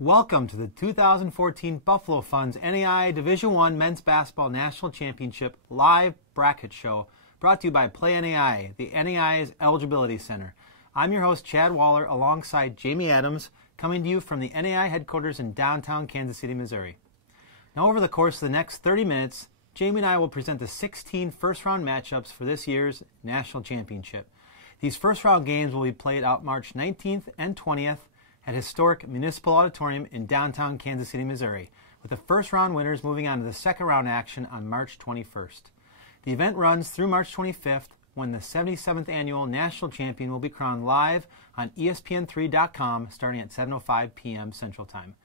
Welcome to the 2014 Buffalo Funds NAIA Division I Men's Basketball National Championship live bracket show brought to you by Play NAIA, the NAIA's Eligibility Center. I'm your host, Chad Waller, alongside Jamie Adams, coming to you from the NAIA headquarters in downtown Kansas City, Missouri. Now, over the course of the next 30 minutes, Jamie and I will present the 16 first-round matchups for this year's National Championship. These first-round games will be played out March 19th and 20th at historic Municipal Auditorium in downtown Kansas City, Missouri, with the first-round winners moving on to the second-round action on March 21st. The event runs through March 25th, when the 77th Annual National Champion will be crowned live on ESPN3.com starting at 7:05 p.m. Central Time.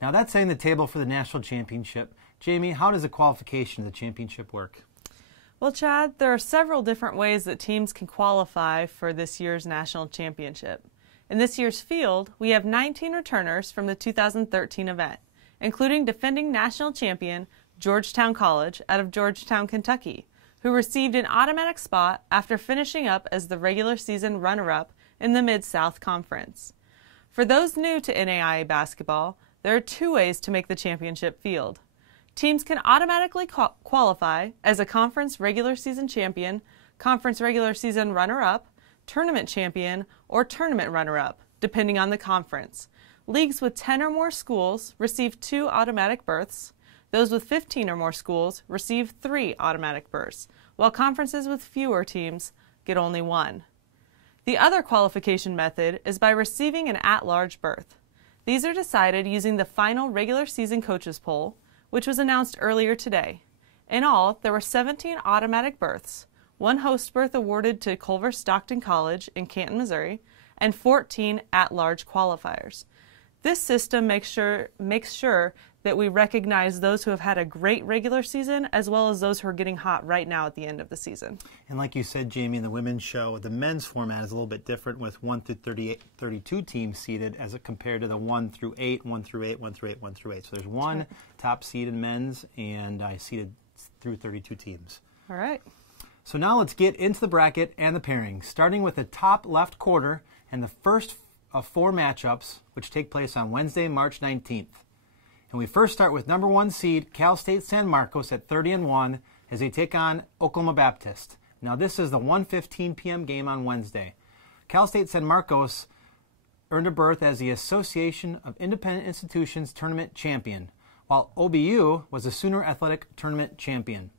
Now, that's setting the table for the National Championship. Jamie, how does the qualification of the championship work? Well, Chad, there are several different ways that teams can qualify for this year's National Championship. In this year's field, we have 19 returners from the 2013 event, including defending national champion Georgetown College out of Georgetown, Kentucky, who received an automatic spot after finishing up as the regular season runner-up in the Mid-South Conference. For those new to NAIA basketball, there are two ways to make the championship field. Teams can automatically qualify as a conference regular season champion, conference regular season runner-up, tournament champion, or tournament runner-up, depending on the conference. Leagues with 10 or more schools receive 2 automatic berths. Those with 15 or more schools receive 3 automatic berths, while conferences with fewer teams get only 1. The other qualification method is by receiving an at-large berth. These are decided using the final regular season coaches poll, which was announced earlier today. In all, there were 17 automatic berths, 1 host berth awarded to Culver Stockton College in Canton, Missouri, and 14 at-large qualifiers. This system makes sure that we recognize those who have had a great regular season as well as those who are getting hot right now at the end of the season. And like you said, Jamie, in the women's show, the men's format is a little bit different with 1 through 32 teams seeded as compared to the 1 through 8, 1 through 8, 1 through 8, 1 through 8. So there's one top seed in men's, and I seeded through 32 teams. All right. So now let's get into the bracket and the pairings, starting with the top left quarter and the first of 4 matchups, which take place on Wednesday, March 19th. And we first start with number 1 seed Cal State San Marcos at 30-1 as they take on Oklahoma Baptist. Now this is the 1:15 p.m. game on Wednesday. Cal State San Marcos earned a berth as the Association of Independent Institutions Tournament Champion, while OBU was the Sooner Athletic Tournament Champion.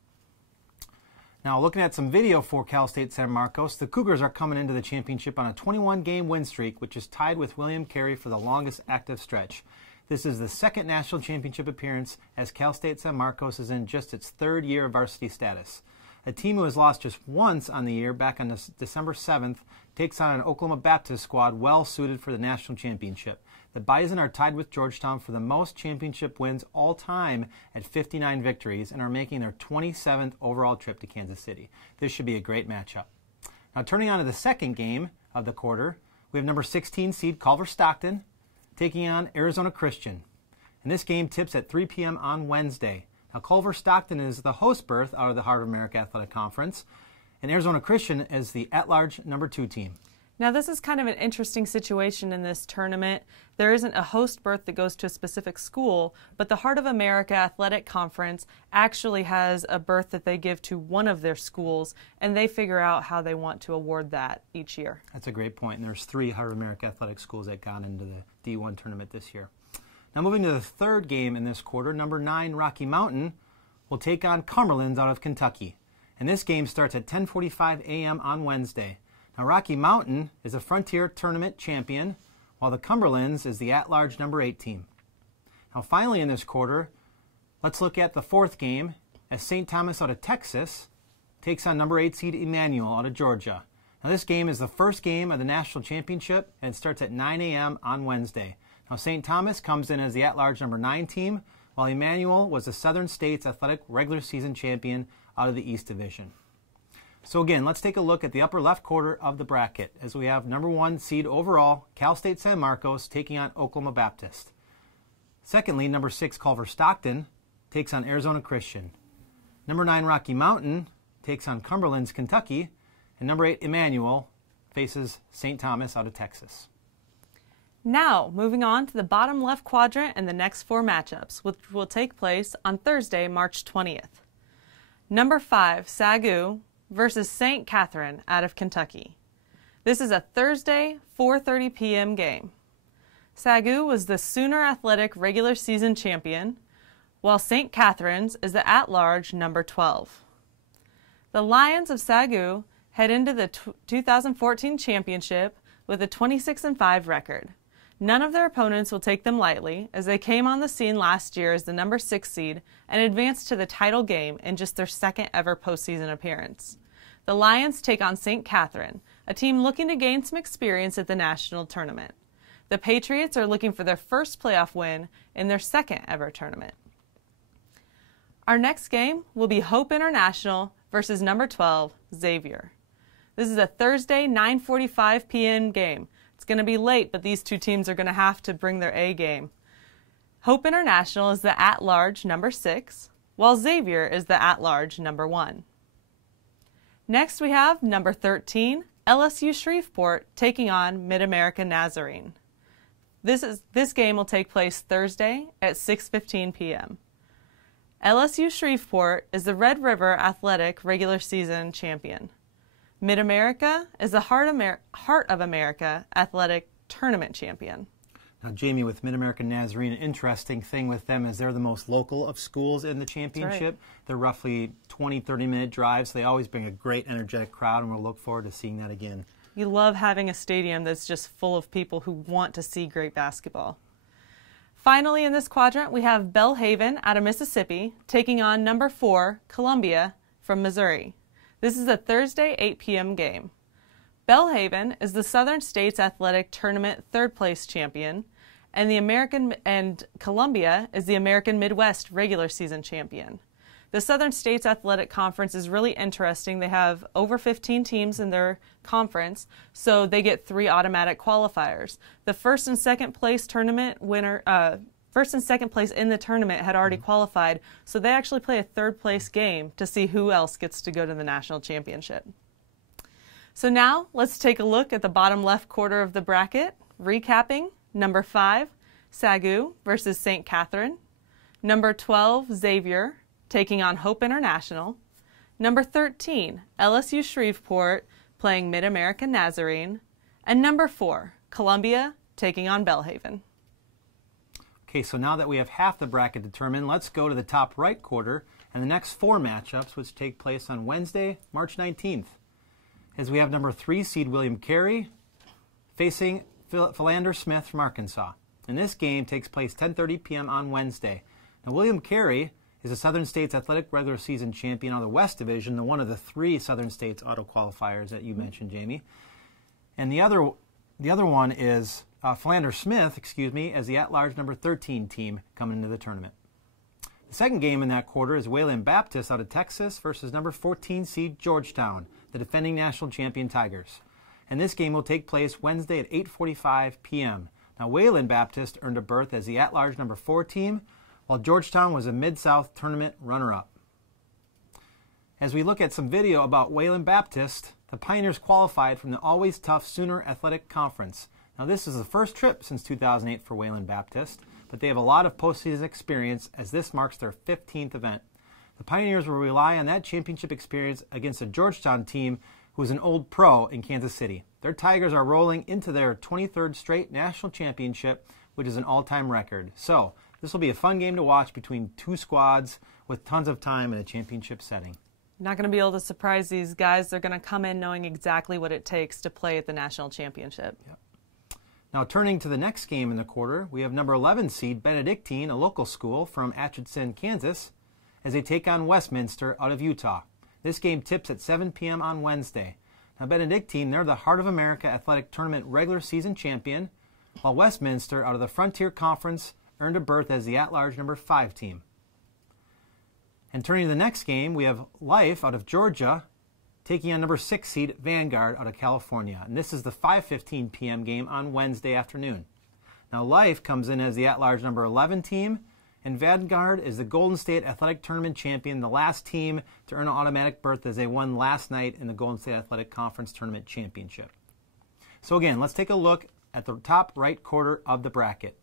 Now, looking at some video for Cal State San Marcos, the Cougars are coming into the championship on a 21-game win streak, which is tied with William Carey for the longest active stretch. This is the second national championship appearance as Cal State San Marcos is in just its 3rd year of varsity status. A team who has lost just once on the year, back on December 7th, takes on an Oklahoma Baptist squad well suited for the national championship. The Bison are tied with Georgetown for the most championship wins all time at 59 victories and are making their 27th overall trip to Kansas City. This should be a great matchup. Now, turning on to the second game of the quarter, we have number 16 seed Culver Stockton taking on Arizona Christian. And this game tips at 3 p.m. on Wednesday. Now, Culver Stockton is the host berth out of the Heart of America Athletic Conference, and Arizona Christian is the at-large number 2 team. Now, this is kind of an interesting situation in this tournament. There isn't a host berth that goes to a specific school, but the Heart of America Athletic Conference actually has a berth that they give to one of their schools, and they figure out how they want to award that each year. That's a great point, and there's 3 Heart of America Athletic schools that got into the D1 tournament this year. Now, moving to the third game in this quarter, number 9 Rocky Mountain will take on Cumberlands out of Kentucky. And this game starts at 10:45 a.m. on Wednesday. Now, Rocky Mountain is a Frontier Tournament champion, while the Cumberlands is the at-large number 8 team. Now, finally in this quarter, let's look at the 4th game as St. Thomas out of Texas takes on number 8 seed Emmanuel out of Georgia. Now, this game is the first game of the national championship, and it starts at 9 a.m. on Wednesday. Now, St. Thomas comes in as the at-large number 9 team, while Emmanuel was the Southern States Athletic regular season champion out of the East Division. So again, let's take a look at the upper left quarter of the bracket as we have number 1 seed overall, Cal State San Marcos taking on Oklahoma Baptist. Secondly, number 6 Culver Stockton takes on Arizona Christian. Number 9 Rocky Mountain takes on Cumberlands, Kentucky. And number 8 Emmanuel faces St. Thomas out of Texas. Now, moving on to the bottom left quadrant and the next 4 matchups, which will take place on Thursday, March 20th. Number 5, Sagu versus St. Catherine out of Kentucky. This is a Thursday, 4:30 p.m. game. Sagu was the Sooner Athletic regular season champion, while St. Catherine's is the at-large number 12. The Lions of Sagu head into the 2014 championship with a 26-5 record. None of their opponents will take them lightly, as they came on the scene last year as the number 6 seed and advanced to the title game in just their second ever postseason appearance. The Lions take on St. Catherine, a team looking to gain some experience at the national tournament. The Patriots are looking for their first playoff win in their second ever tournament. Our next game will be Hope International versus number 12, Xavier. This is a Thursday, 9:45 p.m. game. It's going to be late, but these two teams are going to have to bring their A game. Hope International is the at-large number 6, while Xavier is the at-large number 1. Next we have number 13, LSU Shreveport taking on Mid-America Nazarene. This game will take place Thursday at 6:15 p.m. LSU Shreveport is the Red River Athletic regular season champion. Mid-America is the Heart of America Athletic Tournament champion. Now, Jamie, with Mid-America Nazarene, an interesting thing with them is they're the most local of schools in the championship. Right. They're roughly 20, 30-minute drives. So they always bring a great, energetic crowd, and we'll look forward to seeing that again. You love having a stadium that's just full of people who want to see great basketball. Finally, in this quadrant, we have Belhaven out of Mississippi taking on number 4, Columbia from Missouri. This is a Thursday, 8 p.m. game. Belhaven is the Southern States Athletic Tournament third-place champion, and Columbia is the American Midwest regular season champion. The Southern States Athletic Conference is really interesting. They have over 15 teams in their conference, so they get 3 automatic qualifiers. The first and second place tournament winner, first and second place in the tournament had already qualified, so they actually play a third place game to see who else gets to go to the national championship. So now let's take a look at the bottom left quarter of the bracket, recapping number 5, Sagu versus St. Catherine, number 12, Xavier taking on Hope International, number 13, LSU Shreveport playing Mid-America Nazarene, and number 4, Columbia taking on Belhaven. Okay, so now that we have half the bracket determined, let's go to the top right quarter and the next 4 matchups, which take place on Wednesday, March 19th. As we have number 3 seed William Carey facing Philander Smith from Arkansas. And this game takes place 10:30 p.m. on Wednesday. Now, William Carey is a Southern States Athletic regular season champion on the West Division, one of the 3 Southern States auto qualifiers that you mentioned, Jamie. And the other one is Philander Smith, as the at-large number 13 team coming into the tournament. The second game in that quarter is Wayland Baptist out of Texas versus number 14 seed Georgetown, the defending national champion Tigers. And this game will take place Wednesday at 8:45 p.m. Now, Wayland Baptist earned a berth as the at-large number 4 team, while Georgetown was a Mid-South tournament runner-up. As we look at some video about Wayland Baptist, the Pioneers qualified from the always tough Sooner Athletic Conference. Now, this is the first trip since 2008 for Wayland Baptist, but they have a lot of postseason experience as this marks their 15th event. The Pioneers will rely on that championship experience against a Georgetown team who is an old pro in Kansas City. Their Tigers are rolling into their 23rd straight national championship, which is an all-time record. So, this will be a fun game to watch between 2 squads with tons of time in a championship setting. Not going to be able to surprise these guys. They're going to come in knowing exactly what it takes to play at the national championship. Yep. Now, turning to the next game in the quarter, we have number 11 seed Benedictine, a local school from Atchison, Kansas, as they take on Westminster out of Utah. This game tips at 7 p.m. on Wednesday. Now, Benedictine, they're the Heart of America Athletic Tournament regular season champion, while Westminster, out of the Frontier Conference, earned a berth as the at-large number 5 team. And turning to the next game, we have Life out of Georgia taking on number 6 seed Vanguard out of California. And this is the 5:15 p.m. game on Wednesday afternoon. Now, Life comes in as the at-large number 11 team, and Vanguard is the Golden State Athletic Tournament champion, the last team to earn an automatic berth as they won last night in the Golden State Athletic Conference Tournament Championship. So again, let's take a look at the top right quarter of the bracket.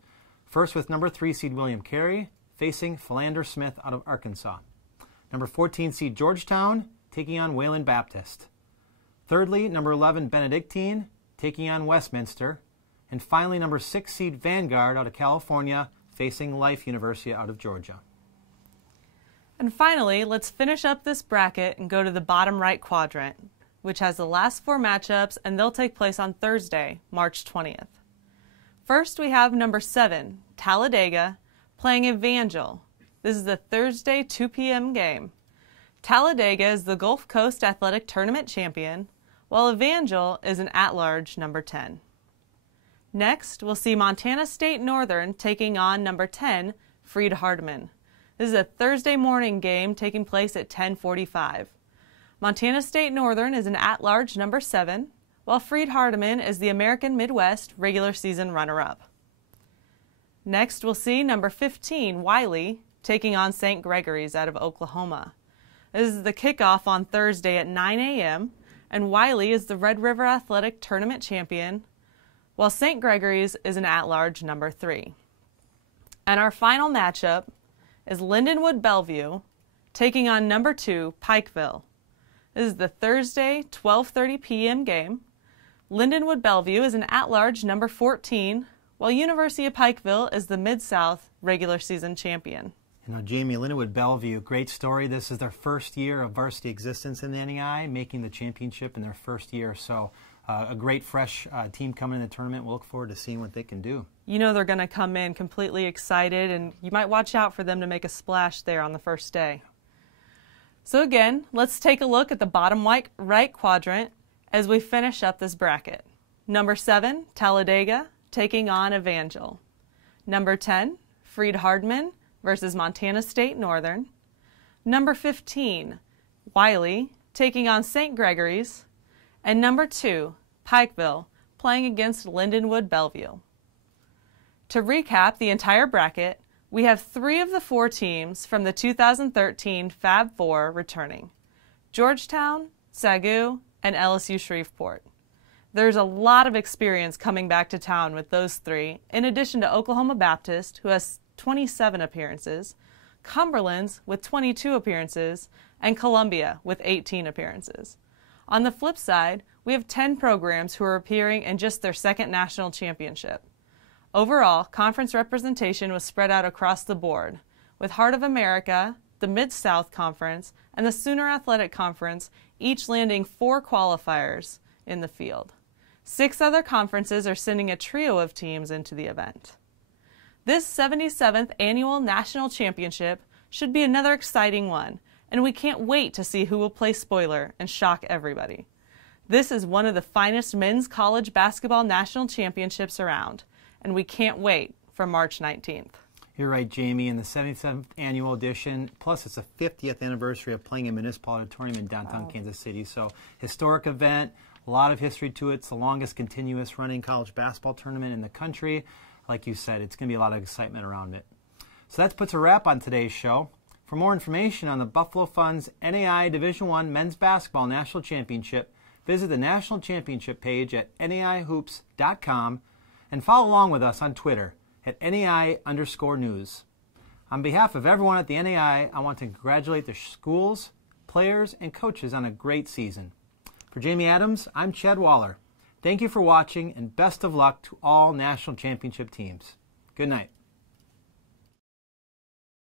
First with number 3 seed William Carey facing Philander Smith out of Arkansas. Number 14 seed Georgetown taking on Wayland Baptist. Thirdly, number 11 Benedictine taking on Westminster. And finally, number 6 seed Vanguard out of California facing Life University out of Georgia. And finally, let's finish up this bracket and go to the bottom right quadrant, which has the last 4 matchups, and they'll take place on Thursday, March 20th. First, we have number 7, Talladega, playing Evangel. This is the Thursday 2 p.m. game. Talladega is the Gulf Coast Athletic Tournament champion, while Evangel is an at-large number 10. Next, we'll see Montana State Northern taking on number 10, Freed Hardeman. This is a Thursday morning game taking place at 10:45. Montana State Northern is an at-large number 7, while Freed Hardeman is the American Midwest regular season runner-up. Next, we'll see number 15, Wiley, taking on St. Gregory's out of Oklahoma. This is the kickoff on Thursday at 9 a.m., and Wiley is the Red River Athletic Tournament champion, while St. Gregory's is an at-large number 3. And our final matchup is Lindenwood Bellevue taking on number 2, Pikeville. This is the Thursday 12:30 p.m. game. Lindenwood Bellevue is an at-large number 14, while University of Pikeville is the Mid-South regular season champion. You know, Jamie, Lindenwood Bellevue, great story. This is their first year of varsity existence in the NAIA, making the championship in their first year. So a great fresh team coming in the tournament. We'll look forward to seeing what they can do. You know they're going to come in completely excited, and you might watch out for them to make a splash there on the first day. So again, let's take a look at the bottom right quadrant as we finish up this bracket. Number 7, Talladega, taking on Evangel. Number 10, Freed Hardeman versus Montana State Northern. Number 15, Wiley, taking on St. Gregory's. And number 2, Pikeville, playing against Lindenwood Bellevue. To recap the entire bracket, we have 3 of the 4 teams from the 2013 Fab Four returning: Georgetown, Sagu, and LSU Shreveport. There's a lot of experience coming back to town with those 3, in addition to Oklahoma Baptist, who has 27 appearances, Cumberland's with 22 appearances, and Columbia with 18 appearances. On the flip side, we have 10 programs who are appearing in just their second national championship. Overall, conference representation was spread out across the board, with Heart of America, the Mid-South Conference, and the Sooner Athletic Conference each landing 4 qualifiers in the field. 6 other conferences are sending a trio of teams into the event. This 77th annual national championship should be another exciting one, and we can't wait to see who will play spoiler and shock everybody. This is one of the finest men's college basketball national championships around, and we can't wait for March 19th. You're right, Jamie, in the 77th annual edition, plus it's the 50th anniversary of playing a municipal auditorium in downtown Kansas City. So historic event, a lot of history to it. It's the longest continuous running college basketball tournament in the country. Like you said, it's going to be a lot of excitement around it. So that puts a wrap on today's show. For more information on the Buffalo Funds NAIA Division I Men's Basketball National Championship, visit the National Championship page at naihoops.com and follow along with us on Twitter at NAI_news. On behalf of everyone at the NAIA, I want to congratulate the schools, players, and coaches on a great season. For Jamie Adams, I'm Chad Waller. Thank you for watching, and best of luck to all national championship teams. Good night.